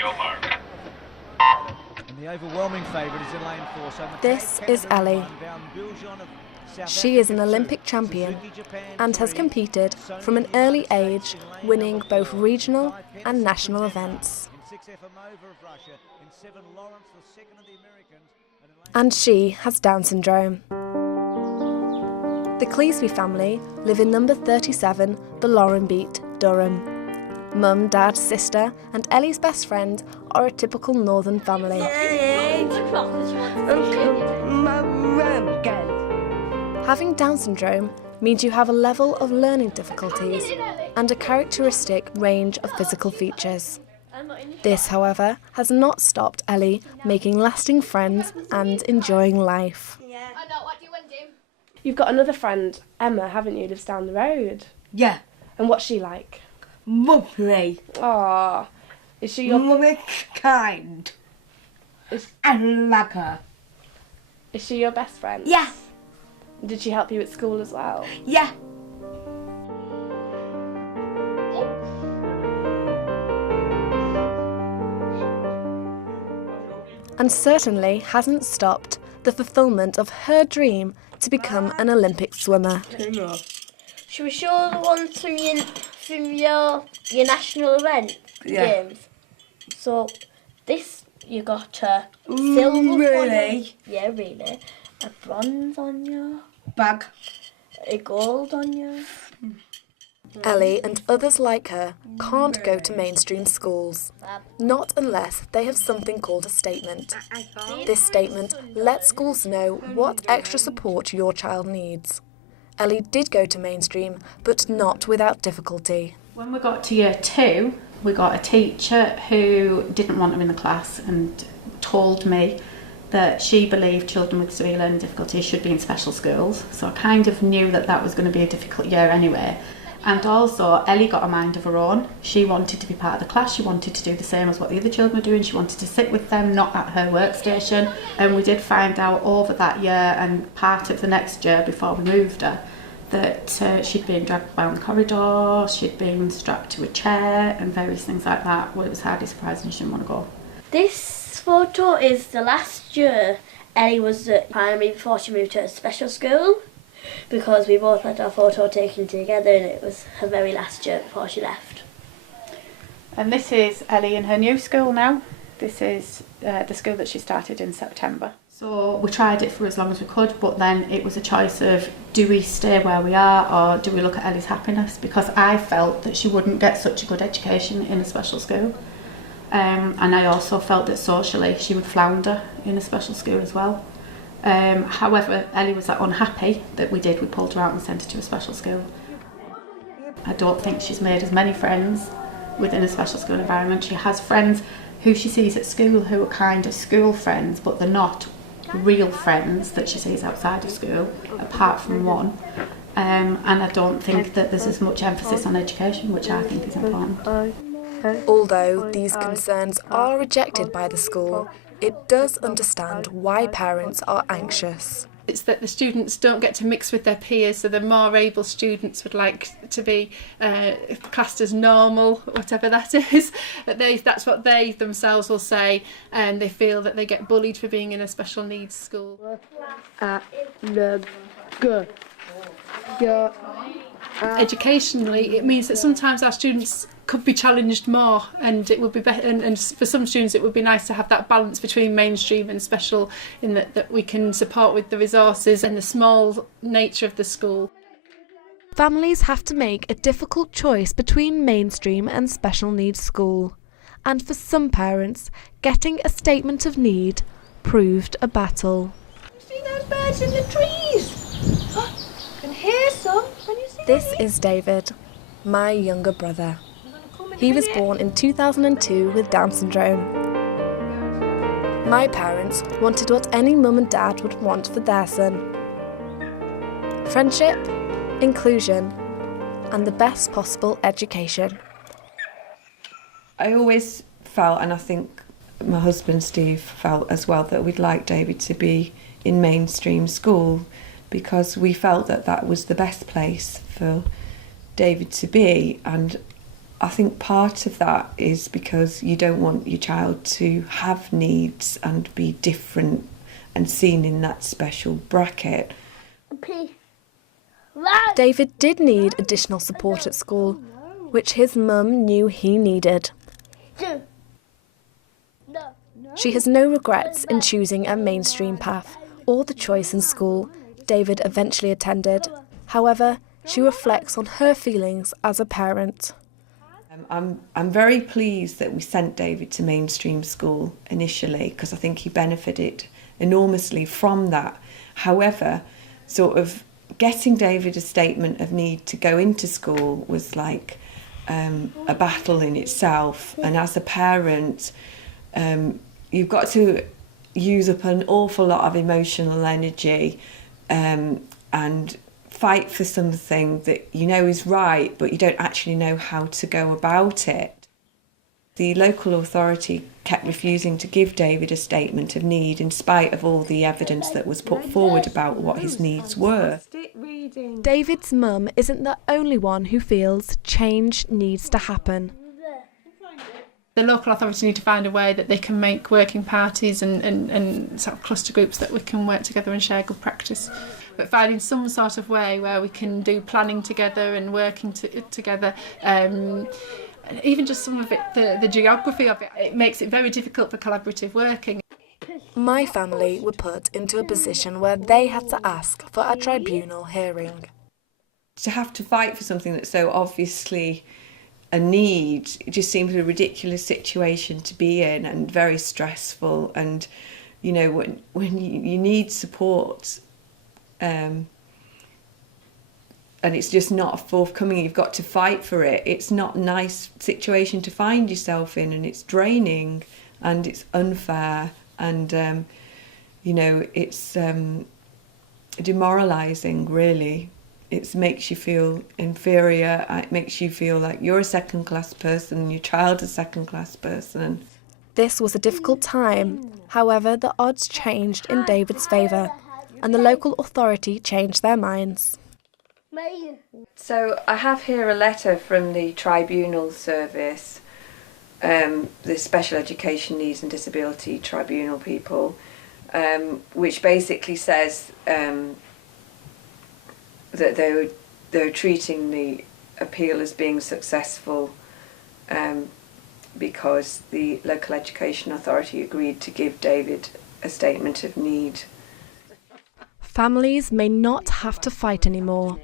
your mark. And the overwhelming favourite is in lane 4. So This is Ellie. She is an Olympic champion and has competed from an early age, winning both regional and national events. And she has Down syndrome. The Cleesby family live in number 37, the Lauren Beat, Durham. Mum, dad, sister and Ellie's best friend are a typical northern family. Having Down syndrome means you have a level of learning difficulties and a characteristic range of physical features. This, however, has not stopped Ellie making lasting friends and enjoying life. You've got another friend, Emma, haven't you, lives down the road? Yeah. And what's she like? Lovely. Aww. Is she your... Mummy kind. I like her. Is she your best friend? Yeah. Did she help you at school as well? Yeah. And certainly hasn't stopped the fulfilment of her dream to become an Olympic swimmer. Should we show the ones from your national event games? So this you got a silver really? Yeah, really. A bronze on your bag. A gold on your. Ellie and others like her can't go to mainstream schools, not unless they have something called a statement. This statement lets schools know what extra support your child needs. Ellie did go to mainstream, but not without difficulty. When we got to year 2, we got a teacher who didn't want her in the class and told me that she believed children with severe learning difficulties should be in special schools. So I kind of knew that that was going to be a difficult year anyway. And also, Ellie got a mind of her own. She wanted to be part of the class. She wanted to do the same as what the other children were doing. She wanted to sit with them, not at her workstation. And we did find out over that year and part of the next year before we moved her that she'd been dragged down the corridor, she'd been strapped to a chair and various things like that. Well, it was hardly surprising she didn't want to go. This photo is the last year Ellie was at primary before she moved to a special school, because we both had our photo taken together and it was her very last year before she left. And this is Ellie in her new school now. This is the school that she started in September. So we tried it for as long as we could, but then it was a choice of, do we stay where we are or do we look at Ellie's happiness? Because I felt that she wouldn't get such a good education in a special school. And I also felt that socially she would flounder in a special school as well. However, Ellie was that unhappy that we pulled her out and sent her to a special school. I don't think she's made as many friends within a special school environment. She has friends who she sees at school who are kind of school friends, but they're not real friends that she sees outside of school, apart from one. And I don't think that there's as much emphasis on education, which I think is important. Although these concerns are rejected by the school, it does understand why parents are anxious. It's that the students don't get to mix with their peers, so the more able students would like to be classed as normal, whatever that is. That's what they themselves will say, and they feel that they get bullied for being in a special needs school. Educationally, it means that sometimes our students could be challenged more, and it would be better. And for some students, it would be nice to have that balance between mainstream and special, in that we can support with the resources and the small nature of the school. Families have to make a difficult choice between mainstream and special needs school, and for some parents, getting a statement of need proved a battle. See those birds in the trees? I can hear some. Can you see This is David, my younger brother. He was born in 2002 with Down syndrome. My parents wanted what any mum and dad would want for their son. Friendship, inclusion, and the best possible education. I always felt, and I think my husband Steve felt as well, that we'd like David to be in mainstream school because we felt that that was the best place for David to be. And I think part of that is because you don't want your child to have needs and be different and seen in that special bracket. David did need additional support at school, which his mum knew he needed. She has no regrets in choosing a mainstream path or the choice in school David eventually attended. However, she reflects on her feelings as a parent. I'm very pleased that we sent David to mainstream school initially, because I think he benefited enormously from that. However, sort of getting David a statement of need to go into school was like a battle in itself. And as a parent, you've got to use up an awful lot of emotional energy and fight for something that you know is right, but you don't actually know how to go about it. The local authority kept refusing to give David a statement of need in spite of all the evidence that was put forward about what his needs were. David's mum isn't the only one who feels change needs to happen. The local authority need to find a way that they can make working parties and sort of cluster groups that we can work together and share good practice. But finding some sort of way where we can do planning together and working together, even just some of it, the geography of it, it makes it very difficult for collaborative working. My family were put into a position where they had to ask for a tribunal hearing. To have to fight for something that's so obviously a need, it just seems a ridiculous situation to be in and very stressful. And, you know, when you need support, and it's just not forthcoming, you've got to fight for it. It's not a nice situation to find yourself in, and it's draining and it's unfair, and you know, it's demoralising, really. It makes you feel inferior, it makes you feel like you're a second-class person, your child's a second-class person. This was a difficult time. However, the odds changed in David's favour, and the local authority changed their minds. So I have here a letter from the Tribunal Service, the Special Education Needs and Disability Tribunal people, which basically says that they're treating the appeal as being successful because the local education authority agreed to give David a statement of need. Families may not have to fight anymore,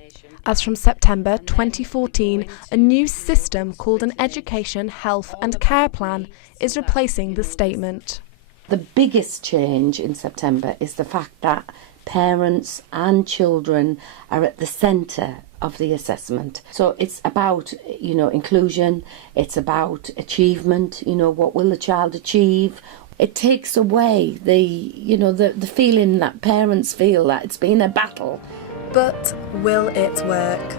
as from September 2014, a new system called an Education, Health and Care Plan is replacing the statement. The biggest change in September is the fact that parents and children are at the centre of the assessment. So it's about, you know, inclusion, it's about achievement, you know, what will the child achieve. It takes away the feeling that parents feel that it's been a battle. But will it work?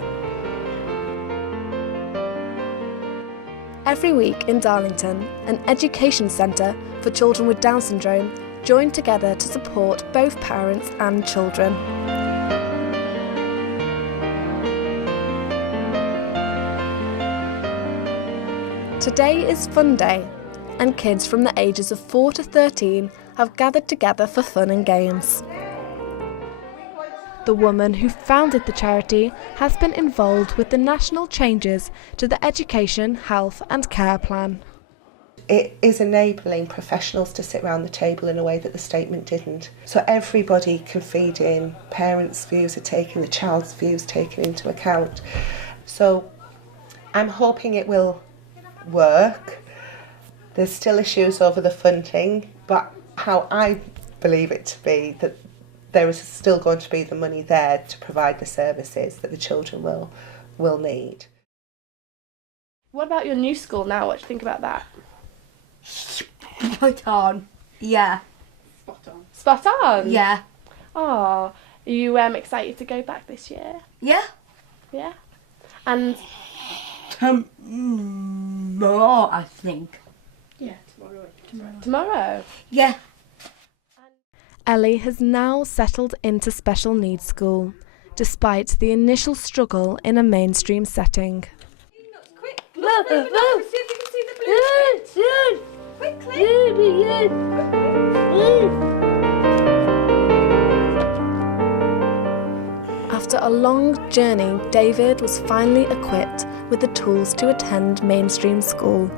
Every week in Darlington, an education centre for children with Down syndrome joined together to support both parents and children. Today is Fun Day, and kids from the ages of 4 to 13 have gathered together for fun and games. The woman who founded the charity has been involved with the national changes to the Education, Health and Care Plan. It is enabling professionals to sit around the table in a way that the statement didn't. So everybody can feed in, parents' views are taken, the child's views taken into account. So I'm hoping it will work. There's still issues over the funding, but how I believe it to be, that there is still going to be the money there to provide the services that the children will need. What about your new school now? What do you think about that? Spot on. Yeah. Spot on. Spot on? Yeah. Oh, are you excited to go back this year? Yeah. Yeah? And Tomorrow, I think. yeah, tomorrow. Yeah. Ellie has now settled into special needs school, despite the initial struggle in a mainstream setting. Look. See if you can see the blue print. Quickly. After a long journey, David was finally equipped with the tools to attend mainstream school.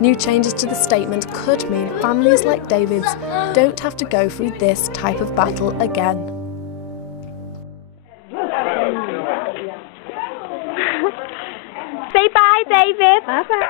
New changes to the statement could mean families like David's don't have to go through this type of battle again. Say bye, David. Bye-bye.